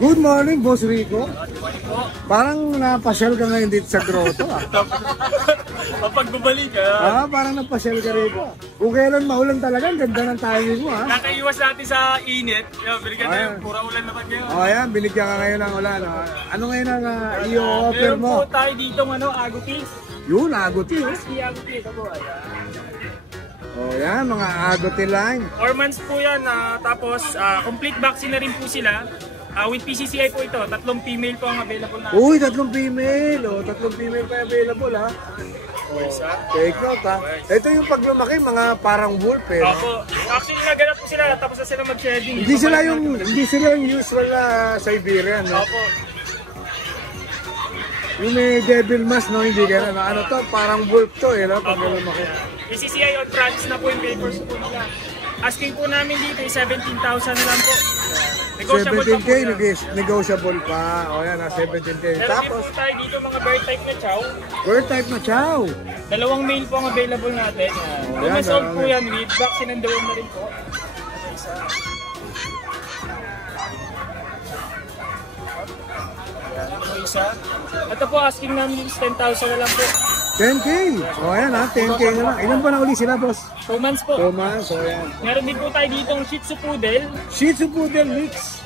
Good morning, Boss Rico. Parang napasyal ka ngayon dito sa grotto ah. Kapag bumalik ka. Parang napasyal ka rito. Kung kailan maulan talaga, ang ganda ng timing mo ah. Nakaiwas natin sa init. Binigyan tayo, pura ulan naman ngayon. Ayan, binigyan ka ngayon ng ulan. Ano ngayon ang i-offer mo? Meron po tayo dito agutis. Yun, agutis. Agutis ako, ayan. Yan, mga aguti line. 4 months po yan, tapos complete vaccine na rin po sila. With PCCI po ito, 3 female po ang available na. Uy, 3 female. 3 female pa available ha. Take note ha. Ito yung pag lumaki, mga parang wolf eh. Opo. Actually, naganap po sila, tapos na sila mag-shedding. Hindi sila yung usual na Siberian. No? Opo. Yung may devil mask, no? Hindi gano'n. Ano to? Parang wolf to eh, no? Pag lumaki. PCCI on Francis na po yung papers po nila. Asking po namin dito, 17,000 na lang po. 17K, negotiable pa. O yan, 17K. Tapos po tayo dito mga bird type na chow. Bird type na chow. 2 male po ang available natin. 2 months old po yan, with vaccine and doon na rin po. Isa. Ito po, asking namin is 10,000 na lang po. 10K? O yan ha, 10K na lang. Ilan ba na uli sila, boss? 2 months po. 2 months, o yan. Meron din po tayo dito ang Shih Tzu Poodle. Shih Tzu Poodle mix.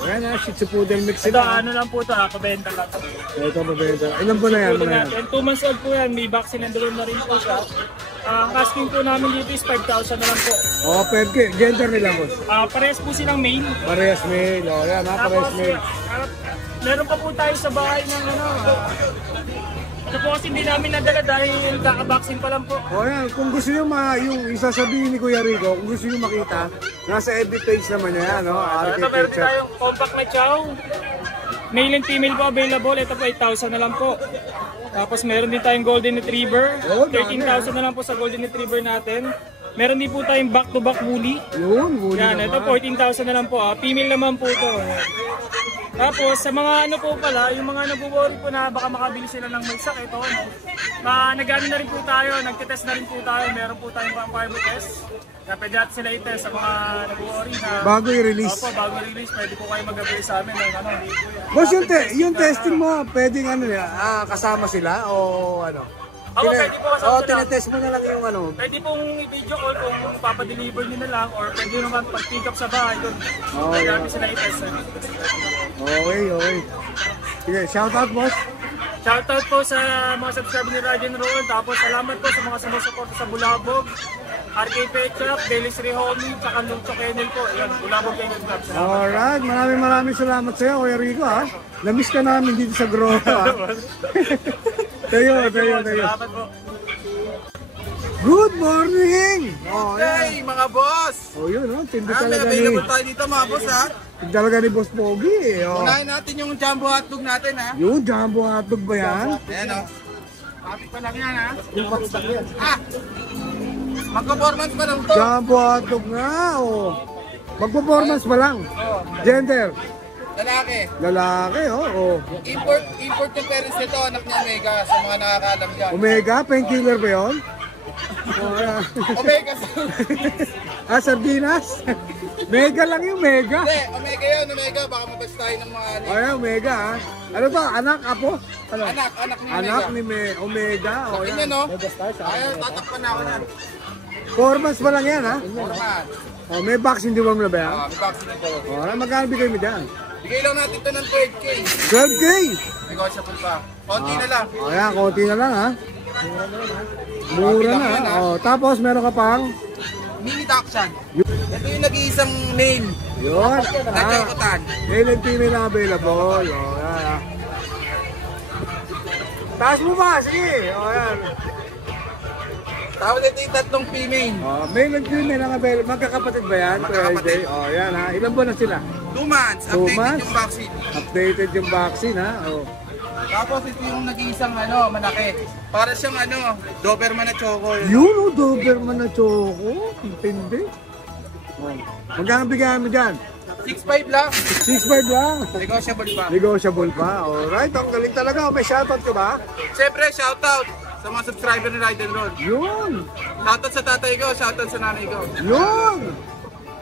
O yan ha, Shih Tzu Poodle mix Ito, sila. ano lang po ito, pabenta lang. Ito, pabenta. Ilan ba na yan? 2 months old po yan, may vaccine and doon na rin po siya. Ang asking po namin dito is 5,000 na lang po. O, 10K. Gender nila, boss? Parehas po silang male. Parehas male. O yan ha, parehas male. Meron pa po tayo sa bahay ng ito po kasi hindi namin nadala dahil kaka-vaccine pa lang po. O yan, kung gusto nyo yung isasabihin ni Kuya Rico, kung gusto nyo makita, nasa FB page naman yan, no? Ito meron tayong compact na chow. Male and female po available. Ito po 8,000 na lang po. Tapos meron din tayong golden retriever. 13,000 na lang po sa golden retriever natin. Meron din po tayong back-to-back woolly. Yun, woolly yan, naman. Ito 14,000 na lang po. Female naman po ito. Tapos sa mga ano po pala, yung mga nag-worry po na baka makabili sila ng may sakit o ano, nag-ano na rin po tayo, nagtitest na rin po tayo, meron po tayong pang-fiber test. Kaya pwede natin sila i-test sa mga nag-worry na bago i-release. Opo, bago i-release, pwede po kayo mag-avail sa amin ng ano. Boss, yung testing mo, pwedeng ano kasama sila o ano? Ako, pwede po kasama sila. tinetest mo na lang yung ano? Pwede pong i-video call kung papadeliver nyo na lang or pwede naman pag-pick up sa bahay doon. Pwede natin sila i-test. Okay. Sige, shout out, boss. Shoutout po sa mga subscriber ni Ryan Roll. Tapos salamat po sa mga sumusuporta sa Bulabog, RK Pet Shop, Delis Rehoming, tsaka Lucho Kennel po. Yan, Bulabog Kennel Club. Alright, maraming salamat sa iyo, Kuya Rico ha. Na-miss ka namin dito sa grotto ha. Tayo. Salamat po. Good morning! Hey, mga boss! Yun, tindi talaga ni... Available tayo dito mga boss ha. Tindi talaga ni Boss Pogi eh. Unahin natin yung jumbo hotdog natin ha. Yung jumbo hotdog ba yan? Ayan o. Kapit pa lang yan ha. Yung patak yan. Mag-performance pa lang to. Jumbo hotdog nga Mag-performance pa lang. Gender? Lalaki. Oo. Import yung parents nito, anak ni Omega sa mga nakakalam dyan. Omega? Painkiller ba yun? Omega. Sardinas? Mega lang yung mega. Hindi, Omega yun, Omega. Baka mabas tayo ng mga... Omega ha. Ano to? Anak, apo? Ano? Anak ni Omega. Anak ni Omega. Laki niya no? Ayaw, tatakpan na ako na. 4 months pa lang yan ha? Forman. May vaccine di ba mo na ba yan? May vaccine ito. Magkano bigay mo dyan? Bigay lang natin ito ng 12K. 12K? Negotiable pa. Konti na lang. Ayan, konti na lang ha. Mura na. Tapos meron ka pang? Mini Dachshund. Ito yung nag-iisang male. Yun. Nachokotan. Male and female na available. Yan. Taas mo ba? Sige. Yan. Tapos ito yung 3 female. Male and female ang available. Magkakapatid ba yan? Magkakapatid. Yan ha. Ilan buwan na sila? 2 months. Updated yung vaccine. Updated yung vaccine ha. Tapos ito yung nag-iisang malaki. Para siyang Doberman na choco. Yun Doberman na choco. Intindi. Magkano bigyan mo dyan? 6.5 lang. 6.5 lang. Negotiable pa. Negotiable pa. Alright, ang galing talaga. May shoutout ka ba? Siyempre, shoutout sa mga subscriber ni Ride and Roll. Yun. Shoutout sa tatay ko, shoutout sa nanay ko. Yun.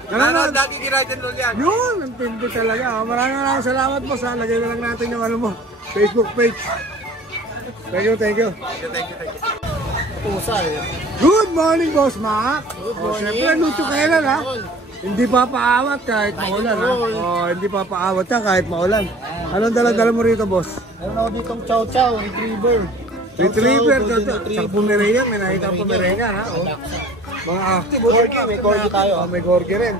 Nanonood lagi kay Ride and Roll yan. Yun, ang tindi talaga. Maraming salamat boss ha. Lagay na lang natin yung ano mo, Facebook page. Thank you. Thank you. Pusa eh. Good morning, Boss Mac. Good Oh, morning. siyempre, luto kailan ha? Hindi pa paawat kahit maulan ha? roll. Oh, hindi pa paawat ka kahit maulan. Anong dala-dala mo rito, boss? Meron ako ditong chow chow, retriever. Retriever, Golden sa Pomeranian, may nakita ang Pomeranian ha? Oh. Mga active. Corgi, may corgi tayo. Oh, may corgi rin.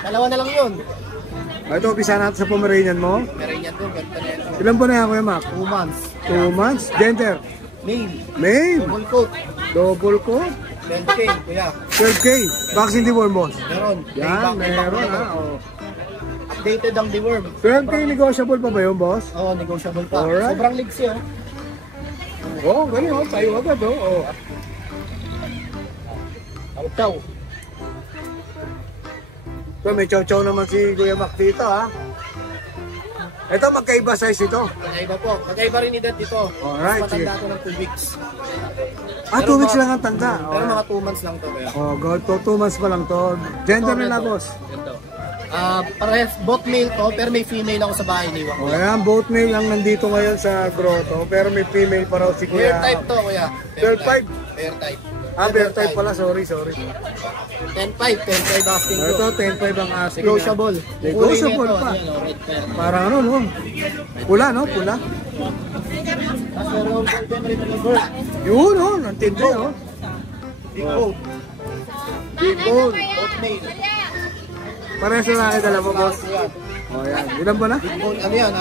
Dalawa na lang yun. Ito, umpisa natin sa Pomeranian mo. Meron yan doon, ganda na yan. Ilan po na yan, Kuya Mac? 2 months. 2 months. Gender? Male. Male. Double coat. Double ko. 10K, kuya. 12K. Vaccine deworm, boss. Meron. Yan, meron ha. Oh. Updated ang deworm. 12K negotiable pa ba yun, boss? Oo, negotiable pa. Alright. Sobrang ligs yun. Oo, ganun oh. Tayo agad oh. Oh. Chow chow. So, may chow-chow naman si Kuya Mac dito ha. Ito, magkaiba size ito. Magkaiba po. Magkaiba rin edad dito. Alright, Mas matanda sige. ko ng 2 weeks. Ah, 2 weeks lang ang tanda. Pero mga 2 months lang to kaya. Oh, God, 2 months pa lang to. Gender nila, boss. Ganito. Parehas, both male to, pero may female ako sa bahay ni O yan, both male lang nandito ngayon sa grotto, pero may female pa raw si Bear Kuya. type to, kuya. Bear type? Bear type. Ah, bear type pala, sorry. 10.5 asking ko. Ito, 10.5 ang asking. Negotiable. Negotiable Kulay pa. nito, yan, red pair. Parang ano, no? Pula, no? Pula. Tapos meron akong golden retriever. Yun, no? Nantindi, no? Big coat. Big bone. Both male. Parehas na lang dala mo, boss. Yan. O yan, ilan ba na? Big bone, ano yan,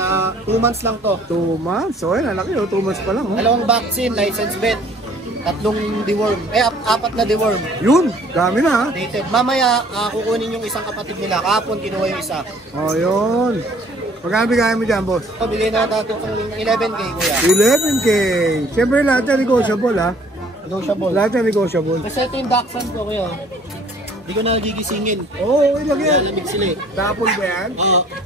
2 months lang to. 2 months? O yan, laki, 2 months pa lang, oh. Dalawang vaccine, license vet. 3 deworm. 4 na deworm. Yun, dami na, ha? Dated. Mamaya, kukunin yung isang kapatid nila. Kahapon, kinuha yung isa. O, yun. Magkano bigayan mo dyan, boss? So, bigay na natin itong 11K, kuya. 11K. Siyempre, lahat yan negotiable, ha? Negotiable. Lahat yan negotiable. Kasi ito yung Dachshund ko, kuya. Hindi ko na nagigisingin. Oo, ilagay yan. Lalamig sila eh. Dapol ba yan?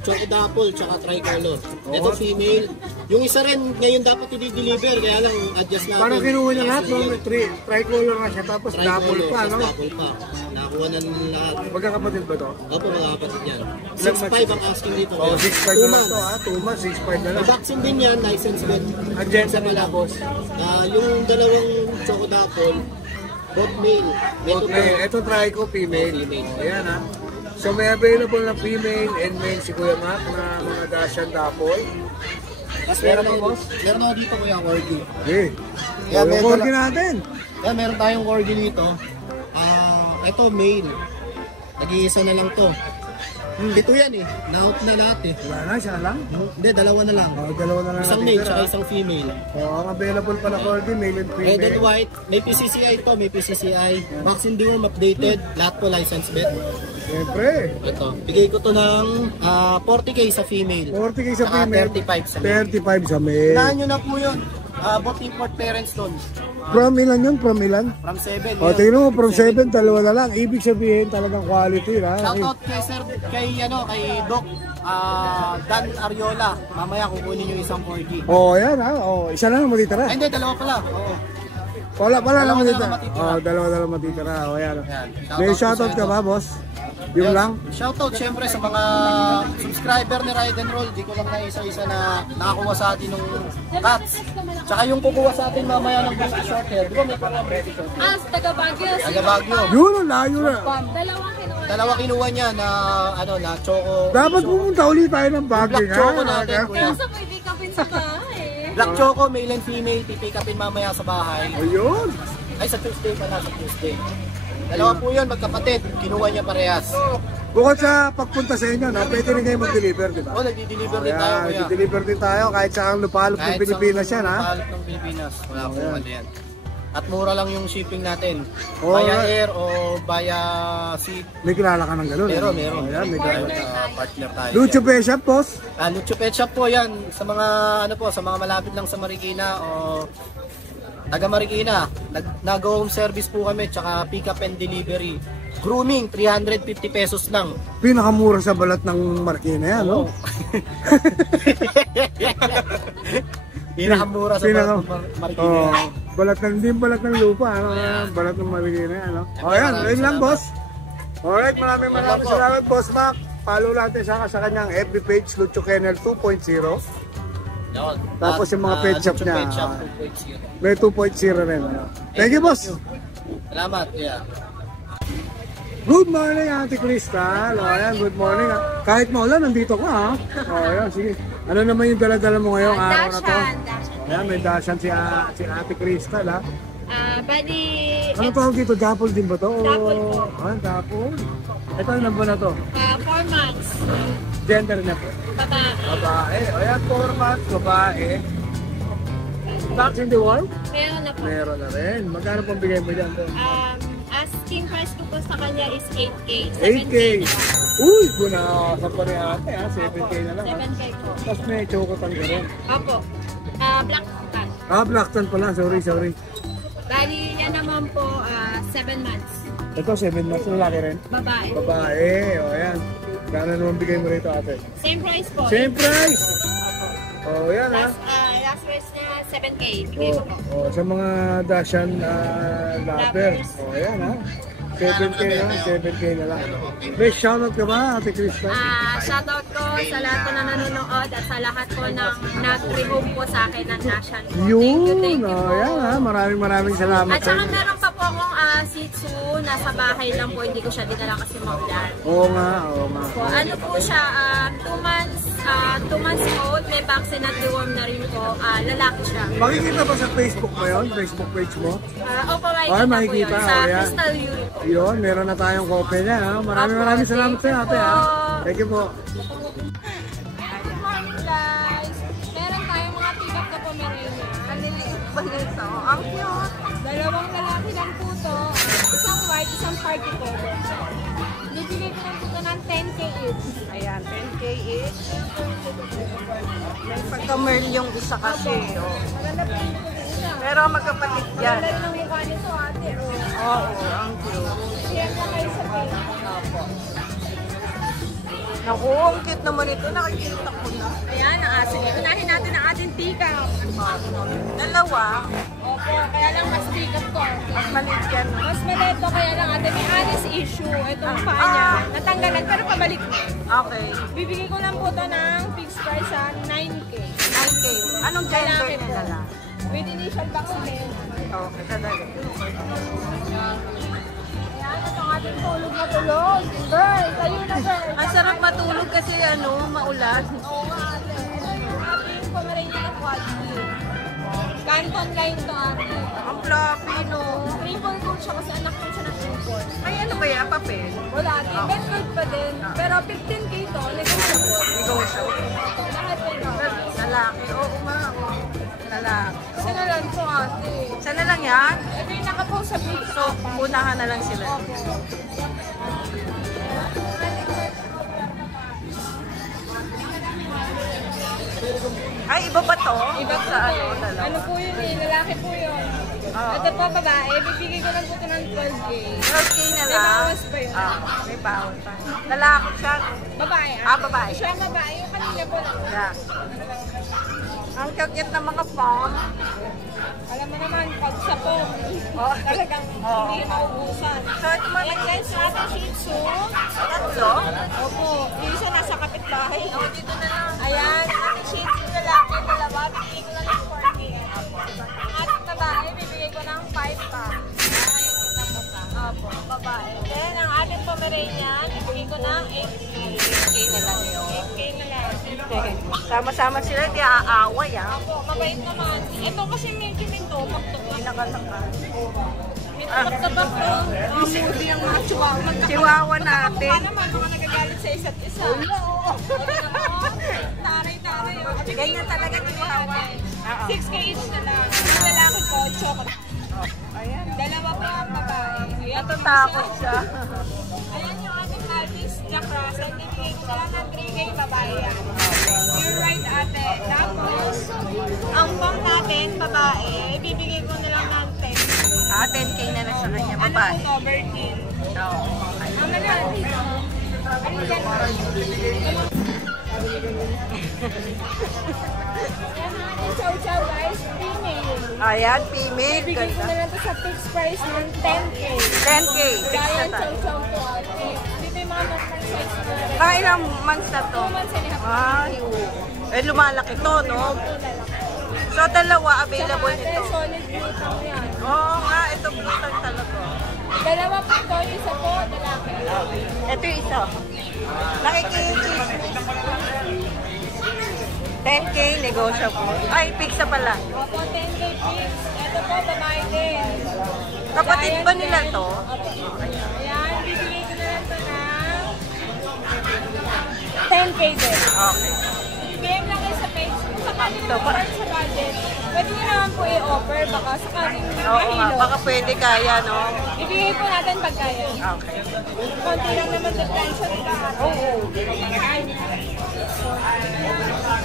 Choco Dapple, tsaka Tricolor. Ito female. Yung isa rin, ngayon dapat i-deliver, kaya lang adjust natin. Parang kinuha niya lahat, no? May tricolor na siya, tapos dapol pa, no? Dapple pa. Nakuha na lahat. Magkakapatid ba to? Opo, mga kapatid yan. Ilang 6'5 ang asking dito. Oh, 6.5 2 na lang months. to, ha? 2 months, 6.5 na lang. Vaccine din yan, license vet. Ang gender nila, boss? Yung dalawang Choco Dapple, both male. Okay, ito trico, female. Ayan, ha? So, may available na female and male si Kuya Mac na mga Dachshund Dapol. Tapos meron ako dito, kuya, Corgi. Okay. Yeah, Yung may corgi dala- natin. Yan, meron tayong Corgi dito. Ito, male. Nag-iisa na lang to. Ito yan eh. Na-out na lahat eh. Wala na, siya na lang. Hindi, dalawa na lang. Oh, dalawa na lang Isang natin male, tsaka tira. isang female. Oh, ang available pala corgi, male and Red and female. white, may PCCI to, may PCCI. Vaccine deworm updated, lahat po license vet. Siyempre. Ito, bigay ko to ng 40K sa female. 40K sa Saka female. 35 sa male. 35 sa male. Unahan nyo na po yun. Both import parents doon. From ilan yun? From ilan? From 7. O, tingnan mo, from 7, dalawa na lang. Ibig sabihin, talagang quality, ha? Shoutout kay Sir, kay Doc Dan Ariola. Mamaya kukunin yung isang corgi. O, yan, ha? O, isa na lang matitira. Ay, hindi, dalawa pala. Oo. Wala lang Dalawa na matitira. lang matitira. O, dalawa na lang matitira. O, yan. Yan. May shoutout ka ba, boss? Yung lang? Shoutout syempre sa mga subscriber ni Ride and Roll. Di ko lang na isa-isa na nakakuha sa atin ng cats. Tsaka yung kukuha sa atin mamaya ng British short hair. Di ba may parang British short hair? Taga Baguio. Taga Baguio. Yun, ang layo na. Dalawang kinuha. Dalawa kinuha niya na na choco. Dapat pumunta ulit tayo ng Baguio, Black choco natin, ha? kuya. Kaso pwede ka pin sa bahay. Black choco, male and female. Pipick upin mamaya sa bahay. Ayun. Ay, sa Tuesday pala, sa Tuesday. Dalawa po yun, magkapatid. Kinuha niya parehas. Bukod sa pagpunta sa inyo, no, pwede rin kayo mag-deliver, di ba? O, nagdi-deliver din tayo, kuya. Deliver din tayo kahit sa lupalop ng Pilipinas yan, ha? Kahit ng Pilipinas. Wala po ano yan. At mura lang yung shipping natin. Oh, Via right. air o via sea. May kilala ka ng gano'n. Meron, eh. meron. Ayan, may kilala. Partner tayo. Lucho Pet Shop, boss. Lucho Pet Shop po yan. Sa mga, sa mga malapit lang sa Marikina o taga Marikina. Nag-home service po kami, tsaka pick up and delivery. Grooming, 350 pesos lang. Pinakamura sa balat ng Marikina yan, no? Pinakamura sa Marikina. Oh, balat ng, hindi balat ng lupa, ano? Balat ng Marikina, ano? O yan, ayun lang, boss. Alright, maraming salamat, Boss Mac. Follow natin sa kanyang FB page, Lucho Kennel 2.0. Tapos yung mga pet shop niya. May 2.0 rin. Thank you, boss. Salamat, yeah. Good morning, Ate Crystal. O, ayan, good morning. Kahit maulan, nandito ka, ha? O, ayan, sige. Ano naman yung dala-dala mo ngayong araw na to? Ayan, may dashan si Ate Crystal, ha? Bali, Ano tawag dito? Dapple din ba to? Dapple po. Ah, dapple. Ito, ilan ba na to? 4 months. Gender na po. Babae. Babae. O, ayan, 4 months, babae. Vaccine the world? Meron na po. Meron na rin. Magkano pang bigay mo dyan to? Asking price ko po sa kanya is 8K. 8K. Uy, bunasan pa rin ate ha. 7K na lang ha. 7K po. Tapos may chocotan ka rin. Opo. Black tan. Blackton pala. Sorry. Bali, yan naman po 7 months. Ito, 7 months. Lalaki rin. Babae. Babae. O, ayan. Gano'n naman bigay mo rito ate? Same price po. Same price. O, yan ha. Last price niya 7K. Bigay ko po. Sa mga Dashan lovers. O, ayan ha. 7K na, 7K na lang. May shoutout ka ba, Ate Crystal? Shoutout ko sa lahat po na nanonood at sa lahat po ng nag-remove po sa akin ng Dashan po. Yun, Thank you po. ayan ha. Maraming salamat. At saka meron pa po akong Shih Tzu, nasa bahay lang po, hindi ko siya dinala kasi maulan. Oo nga. Po, ano po siya, 2 months old, may vaccine at deworm na rin po, lalaki siya. Makikita ba sa Facebook mo yun? Facebook page mo? Opo, Ay, makikita po makikita, yun, sa oh, yan. Crystal Beauty po. Yun, meron na tayong kopya niya. Ha? Maraming salamat sa ate. Ha? Thank you po. Good morning guys! Meron tayong mga pick-up na Pomeranian. Maliliit pa nito. Ang cute! Dalawang lalaki lang po to. Isang white, isang party color. Bibigay ko lang po ito ng 10K each. Ayan, 10K each. May pagka-merl yung isa kasi. Oh. Maganda po yung isa. Pero magkapatid yan. Maganda rin ang mukha nito ate. Oo, ang cute. Share na kayo sa pink. Opo. Naku, ang cute naman ito. Nakikita ko na. Ayan, sige. Unahin natin ang ating pick-up. Dalawa. Opo, kaya lang mas pick-up ko. Mas maliit yan. Mas malito kaya lang ate, may anis issue. Itong paa niya, natanggalan pero pabalik na. Okay. Bibigay ko lang po ito ng fixed price sa 9K. 9K. Anong gender Lalaki niya po. na lang? With initial vaccination. Okay, sadali. Ayan, ito ang ating tulog na tulog. Girls, ayun na girls. Ang sarap matulog kasi maulan. Oo nga ate. Ang ating Pomeranian na quality. Canton line to ate. Ang fluffy, no? Triple coat siya kasi anak ko siya ng triple. Ay, ano ba yan? Papel? Wala ate, bed coat pa din. Pero 15K to, negotiable. Negotiable. Lahat din. Lalaki. Oo, lalaki. Isa na lang to ate. Isa na lang yan? Ito yung nakapost sa page. So, unahan na lang sila. Ay, iba ba to? Iba po sa to. dalawa? Ano po yun eh, lalaki po yun. Oo. Ito po babae, bibigay ko lang po ito ng 12K. 12K na May lang. bawas pa yun. May bawas pa. Lalaki siya. Babae Babae. Siya babae, yung kanina po lang. Yeah. Ang cute ng mga phone. Alam mo naman, pag sa phone, Oh. talagang hindi maubusan. So, ito mga Ayan guys, sa ating Shih Tzu. tatlo. Opo, yung isa nasa kapitbahay. Oh, dito na lang. Ayan, ating Shih Tzu lalaki, dalawa, bibigay ko lang ng 4K. Ang ating babae, bibigay ko ng 5 pa. Opo, babae. Then, ang ating Pomeranian, bibigay ko ng 8K. 8K na lang yun. 8K na lang. Sama-sama sila, di aaway ah. Opo, mabait naman. Ito kasi medyo may tumak-tumak. Pinakalakas. May tumak-tumak to. Mga movie ang mga chihuahua. Chihuahua natin. Magkakamukha naman, mga nagagalit sa isa't isa. Oo. Taray-taray. Ganyan talaga chihuahua. 6K each na lang. Ang lalaki ko, chocolate. Ayan. Dalawa po ang babae. Ayan, Natatakot siya. Ayan yung ating Maltese Jack Russell. Bibigay ko lang ng 3K babae yan. You're right, ate. Tapos, ang pang natin, babae, ibibigay ko na lang ng 10. 10K na lang sa kanya, Ano babae. po to, Bertin? Oo. Ano na? Ano yan? Yan ang ating chow-chow guys, female. Ayan, female. Bibigay ko Ganda. na lang to sa fixed price ng 10K. 10K. Fix na Giant tayo. chow chow to ate. Dito yung mga normal size na rin. Mga ilang months na to? 2 months and a half. Ay, eh, lumalaki to, no? So, dalawa available Ate, nito. solid butang yan. Oo nga, ito butang talaga. Dalawa po to, isa po, lalaki. Ito yung isa. Nakikiki. 10K, negotiable. Ay, fix na pala. Opo, 10K fix. Ito po, babae din. Kapatid ba nila Giant to? din. Ayan, bibigay ko na lang to na 10K din. Okay. PM lang kayo sa page. Kung sakaling naman sa budget, pwede nyo naman po i-offer. Baka sakaling Oo nga, mahilo. baka pwede kaya, no? Ibigay po natin pag kaya. Okay. Konti lang naman the tension ka. Oo.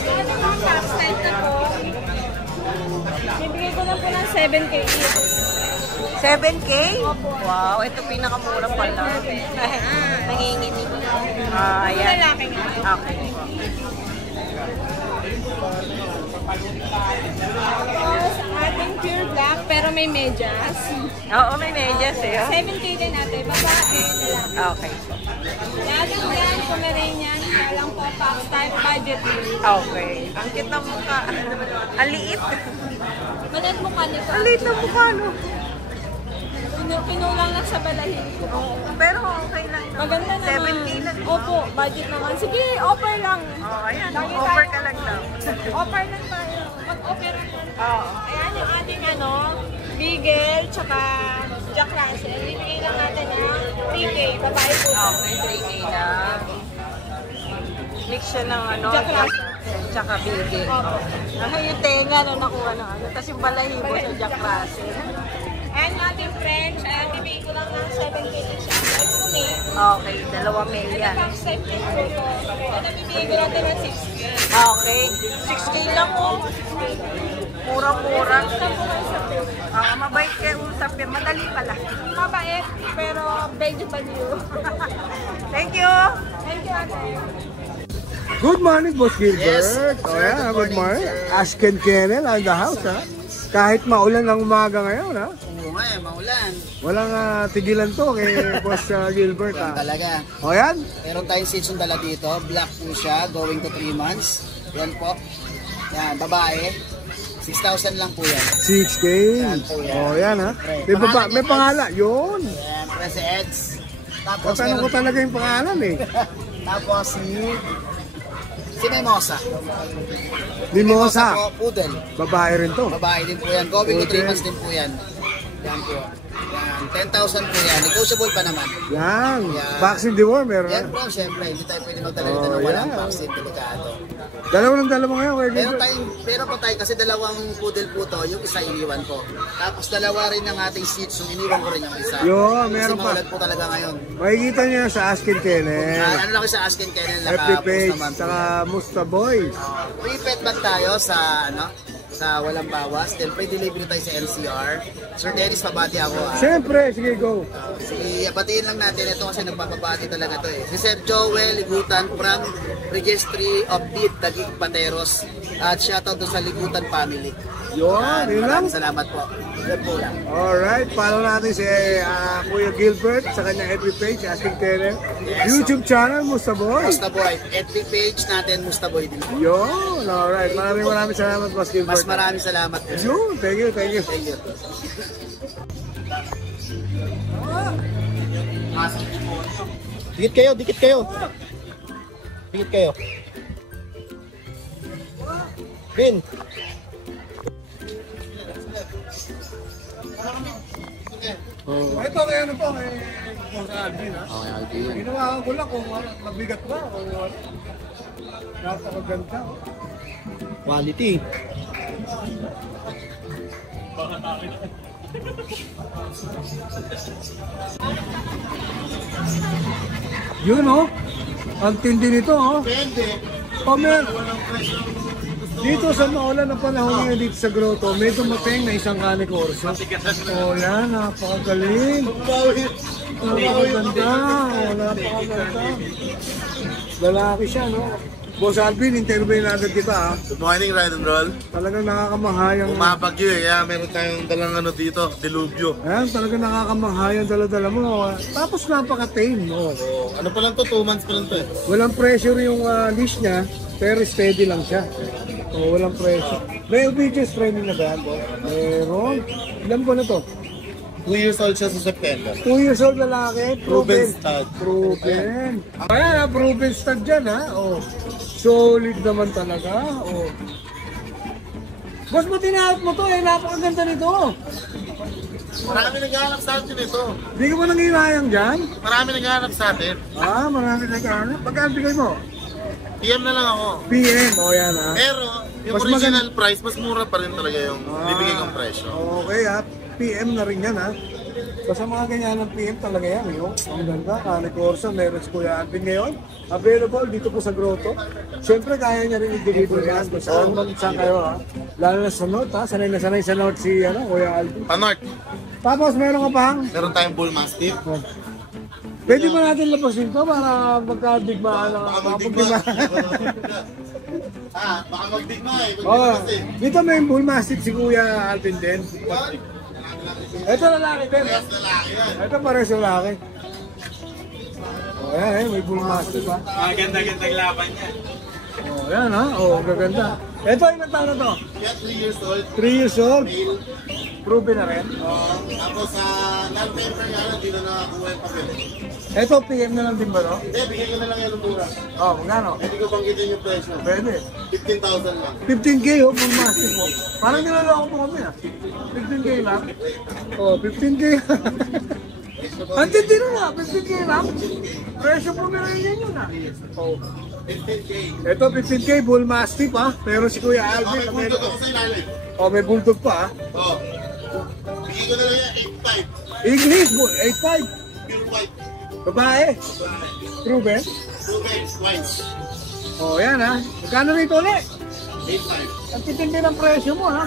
Ano mga tax type na po? Bibigay ko lang po ng 7K each. 7K? Opo. Wow, ito pinakamura pala. Nanginginig. Ah, Yung ayan. lalaki nga. Okay. Tapos, ating pure black pero may medyas. Oo, may medyas eh. Oh. 7K din natin. Babae, lalaki. Okay. Lahat ng yan, Pomeranian, kaya lang po, fox type, budget meal. Okay. Ang cute ng mukha. Ang liit. Malit mo ka nito. Ang liit ng mukha, no? Pinulang lang sa balahin ko. Pero okay lang. No? Maganda naman. 7K lang. Opo, budget naman. Sige, offer lang. Oh, ayan. Lagi Offer tayo- ka lang daw. Offer lang tayo. Mag-offer lang. Oo. Ayan yung ating Beagle, tsaka Jack Russell. Bibigay lang natin ng 3K. Babae po. Okay, 3K na. Mix siya ng Jack Russell. tsaka bigel. Opo. Ano yung tenga no nakuha na ano. Tapos yung balahibo sa Jack Russell. Ayan yung ating French. Ayan, bibigay ko lang ng 7K siya. Okay, dalawa male yan. Fox type din po ito. Ito bibigay ko natin ng 6K. Okay, 6K lang oh. Mura-mura. Mabait kayo usap yan. Madali pala. Mabait, pero medyo baliw. Thank you. Thank you, ate. Good morning, Boss Gilbert. Yes, Oh, sir. yeah, Good good morning. morning, sir. Ashken Kennel on the house, ha? Kahit maulan ng umaga ngayon, ha? Oo nga eh, maulan. Walang tigilan to kay Boss Gilbert, Yan ha? talaga. O yan, Meron tayong season dala dito. Black po siya, going to 3 months. Yan po. Yan, babae. 6,000 lang po yan. 6K. Yan po yan. O yan, ha? May pangalan. Yun. Yan, Press Eds. Tapos Tatanong ko talaga yung pangalan, eh. Tapos si Mimosa. Mimosa. po, poodle. Babae rin to. Babae din po yan. Going to 3 Okay. months din po yan. Yan po. Yan, 10,000 po yan. Negotiable pa naman. Yan. Yan. Vaccine deworm, meron Yan na. bro, syempre, hindi tayo pwede magdala dito Oh, ng walang yeah. vaccine. Delikado. Dalawa ngayon kay Meron Gilbert. meron po tayo kasi dalawang poodle po to, yung isa iniwan ko. Tapos dalawa rin ng ating shih tzu, iniwan ko rin yung isa. Yun, meron kasi pa. maulan po talaga ngayon. Makikita niyo yan sa Ashken Kennel. Ano lang ko sa Askin Kennel, FB naka-post page, naman po. saka Musta Boys. Free pet bag tayo sa sa walang bawas. Then free delivery tayo sa LCR. Sir Dennis, pabati ako. Siyempre, sige go. Batiin lang natin ito kasi nagpapabati talaga to eh. Si Sir Joel Ligutan from Registry of Deed, Taguig Pateros. At shoutout doon sa Ligutan family. Yun, yun lang. Maraming salamat po. Yan po lang. Alright, follow natin si Kuya Gilbert sa kanyang FB page, Ashken Kennel. YouTube channel, Musta Boys. Mustaboy. FB page natin, Mustaboy din. Yun, alright. Maraming salamat, Boss Mas Gilbert. maraming salamat po. Sir. Yun, thank you, thank you. Thank you. Dikit kayo, dikit kayo. Dikit kayo. Bin. Ito kaya ano po, kay Boss Alvin, ha? Okay, Alvin. Ginawa ko lang kung mabigat ba o ano. Napakaganda. oh. Quality. Yun oh. Ang tindi nito oh. Dito sa maulan ng panahon ngayon dito sa grotto, may dumating na isang kanik orso. Oh yan, napakagaling. Napakaganda. Oh, napakaganda. Lalaki siya, no? Boss Alvin, interview natin kita ha. Good morning, Ride and Roll. Talagang nakakamahayang... Umapagyo eh, kaya meron tayong dalang ano dito, dilubyo. Ayan, talagang nakakamahayang dala-dala mo. Tapos napaka-tame mo. So, ano pa lang to, 2 months pa lang to eh. Walang pressure yung leash niya, pero steady lang siya. So, walang pressure. May obedience training na ba yan, boss? Meron. Ilan ba na to? 2 years old siya sa September. 2 years old lalaki. Proven stud. Proven. Ayan, proven stud dyan ha. Oh. Solid naman talaga. Oh. Boss, mo tinahap mo to eh. Napakaganda nito. Marami naghahanap sa atin ito. Hindi ka ba nanginayang dyan? Marami naghahanap sa atin. Marami naghahanap. Magkano bigay mo? PM na lang ako. PM. O yan ha. Pero, yung Mas original price, mas mura pa rin talaga yung bibigay kong presyo. Okay ha. PM na rin yan ha. Basta mga ganyan ng PM talaga yan. Ang ganda. Kani Corsa, meron si Kuya Alvin ngayon. Available dito po sa Grotto. Siyempre kaya niya rin i-deliver yan. Kung saan man saan kayo ha. Lalo na sa North ha. Sanay na sanay sa North si Kuya Alvin. Panort, Tapos meron ka pang. meron tayong Bull Mastiff. Pwede ba natin lapasin to para magkadigmaan na Baka magdigma. Baka magdigma eh. Magdigma. Dito may Bull Mastiff si Kuya Alvin din. Ito lalaki din. Yes, lalaki yan. Ito pares lalaki. Ayan may Bull Mastiff ha. Maganda-gandang laban niya. Ayan ha. Gaganda. Ito ilang taon na to? Kaya 3 years old. 3 years old. Male. Proven na rin. Tapos sa non-paper nga lang, di na nakakuha yung papel. Ito PM na lang din ba to? Hindi, bigyan ko na lang yan ng mura. Magkano? Hindi ko banggitin yung presyo. Pwede. 15,000 lang. 15K Bull Mastiff mo. Parang nilalako po kami ha. 15K lang. 15K. Ang tindi na nga, 15K lang. Presyo po na rin yan yun ha. 15K. Ito 15K Bull Mastiff ha. Pero si Kuya Alvin. Okay, bulldog ako sa ilalim. May bulldog pa ha. Bigyan ko na lang yan 8,500. English, 8.5. Pure white. Babae. Proven. Proven, white. Yan ha. Magkano rito ulit? 8,500. Ang titindi ng presyo mo ha.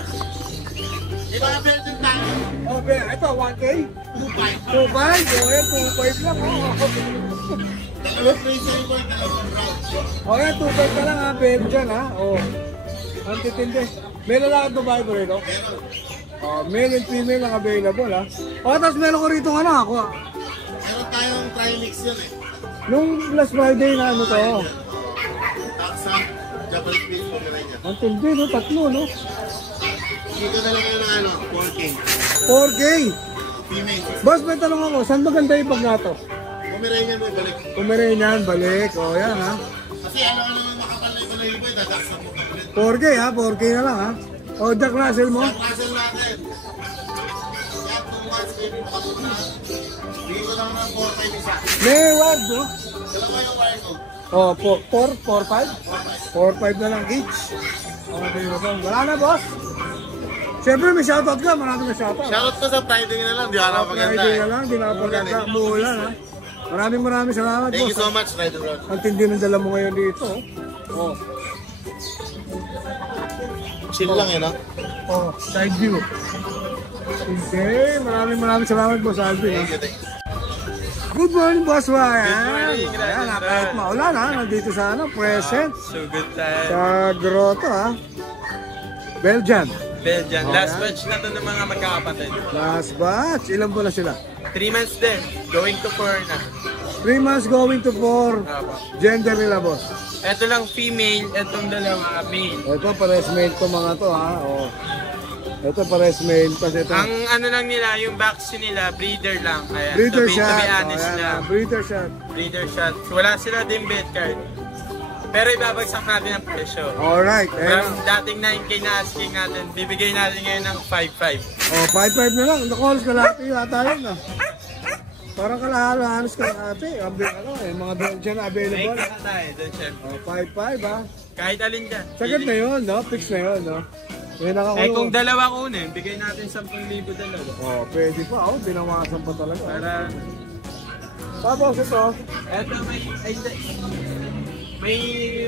Di ba Belgian tayo? Ito 1K. 2,500. 2.5 lang. Dalawang presyo yung white, dalawang brown. Yan 2.5 ka lang ha. Belgian ha. Ang titindi. May lalaki babae ko rito? Male and female ang available ha. Tapos meron ko rito ako ha. Meron tayong trimix yan eh. Nung last Friday na ano to. Taksa, Japanese Spitz Pomeranian. Ang tindi no, tatlo no. Bigyan ko na lang yan ng 4K. 4K. Female. Boss, may tanong ako, saan maganda yung pag nato? Pomeranian may balik. Pomeranian, balik. Yan ha. Kasi ano makapal na iba na iba, dadaksan mo. 4K ha, 4K na lang ha. Jack Russell mo? Jack Russell natin. Yan, 2 months, baby, makapunta. Bigyan ko lang ng 4-5 isa. May wad no? Dalawa yung wire ko. 4-5 na lang each. Wala na boss. Siyempre may shoutout ka, marami na shoutout. Shoutout ko sa Friday na lang, di ka na maganda Friday eh. na lang, di na maganda. Umuulan ha. Maraming salamat Thank boss. you so much, Ride and Roll. Ang tindi ng dala mo ngayon dito. Chill lang yun, no? Side view. Okay, maraming salamat boss Alvin. Thank you. Good morning boss Ryan. Good morning, Ayan, Ryan. kahit maulan ha, nandito sa present. So good time. Sa grotto ha. Belgian. Belgian. Last batch na to ng mga magkakapatid. Last batch. Ilan po na sila? 3 months din. Going to 4 na. 3 months going to 4. Gender nila boss. Ito lang female, itong dalawa male. Ito pares male to mga to ha. Ito pares male. Tapos ito. Ang ano lang nila, yung vaccine nila, breeder lang. Kaya, Breeder to be shot. honest lang. Breeder shot. Breeder shot. Wala sila din vet card. Pero ibabagsak natin ang presyo. Alright. From dating 9K na asking natin, bibigay natin ngayon ng 5.5. 5.5 na lang. Nakols kalahati yata yun ha. Parang halos kalahati. Mga Belgian na May available. kita tayo dun, chef. 5.5 ha. Kahit alin dyan. Sagad na yun, no? Fix na yun, no? May nakakulong. Kung dalawa kunin, bigay natin 10,000 dalawa. Pwede pa. Binawasan pa talaga. Para, Tapos ito. eto may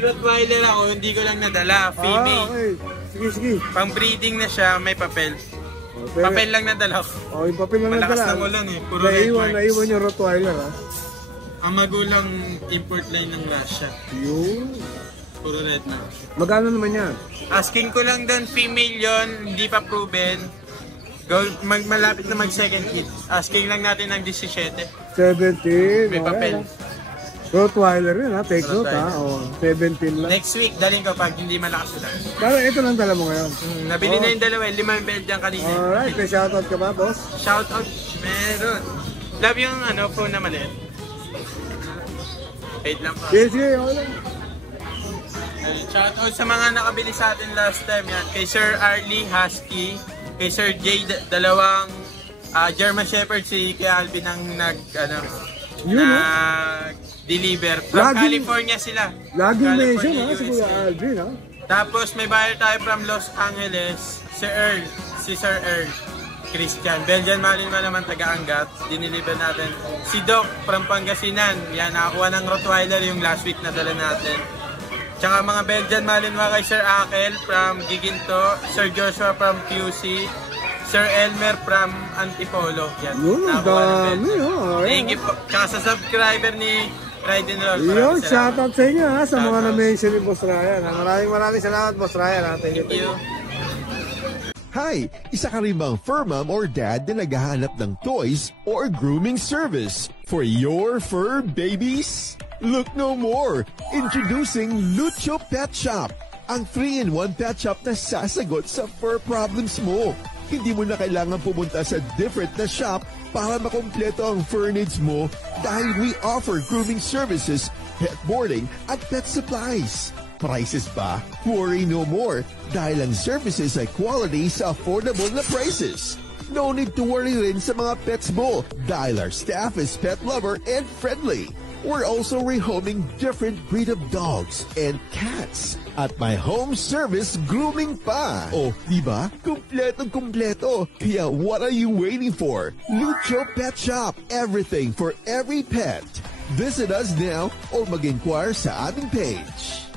Rottweiler ako, hindi ko lang nadala. Female. Okay. Sige. Pang breeding na siya, may papel. Papel lang nadala ko. Yung papel lang Malakas nagdala. ng ulan eh. Puro red marks. Naiwan yung Rottweiler ha. Ang magulang import line ng Russia. Yun. Puro red na. Magkano naman yan? Asking ko lang doon, female yon, hindi pa proven. Malapit na mag second kid. Asking lang natin ng 17. 17. May papel. Rottweiler yun ha, take note ha. Oh, 17 lang. Next week, daling ko pag hindi malakas lang. Pero ito lang dala mo ngayon. Nabili na yung dalawa, 5 yung Belgian kanina. Alright, may shoutout ka ba, boss? Shoutout, meron. Love yung phone na maliit. Wait lang pa. Yes, okay lang. Shoutout sa mga nakabili sa atin last time yan. Kay Sir Arlie Husky, kay Sir Jay, dalawang German Shepherd, si kay Alvin ang nag-deliver. From California sila. Laging mention ha, si Kuya Alvin ha. Tapos may buyer tayo from Los Angeles, si Sir Earl Christian. Belgian Malinois naman taga-Angat. Diniliver natin. Si Doc from Pangasinan. Yan, nakakuha ng Rottweiler yung last week na dala natin. Tsaka mga Belgian Malinois kay Sir Akel from Giginto, Sir Joshua from QC, Sir Elmer from Antipolo. Yan, dami oh. Thank you po. Tsaka sa subscriber ni Ride and Roll. Yun, shoutout sa inyo ha, sa mga na-mention ni Boss Ryan. Maraming salamat, Boss Ryan ha. Thank you. Hi! Isa ka rin bang fur mom or dad na naghahanap ng toys or grooming service for your fur babies? Look no more! Introducing Lucho Pet Shop, ang 3-in-1 pet shop na sasagot sa fur problems mo. Hindi mo na kailangan pumunta sa different na shop para makompleto ang fur needs mo dahil we offer grooming services, pet boarding at pet supplies. Prices ba? Worry no more dahil ang services ay quality sa affordable na prices. No need to worry rin sa mga pets mo dahil our staff is pet lover and friendly. We're also rehoming different breed of dogs and cats at my home service grooming pa. Oh, diba? Kumpletong-kumpleto. Kaya what are you waiting for? Lucho Pet Shop. Everything for every pet. Visit us now or mag-inquire sa aming page.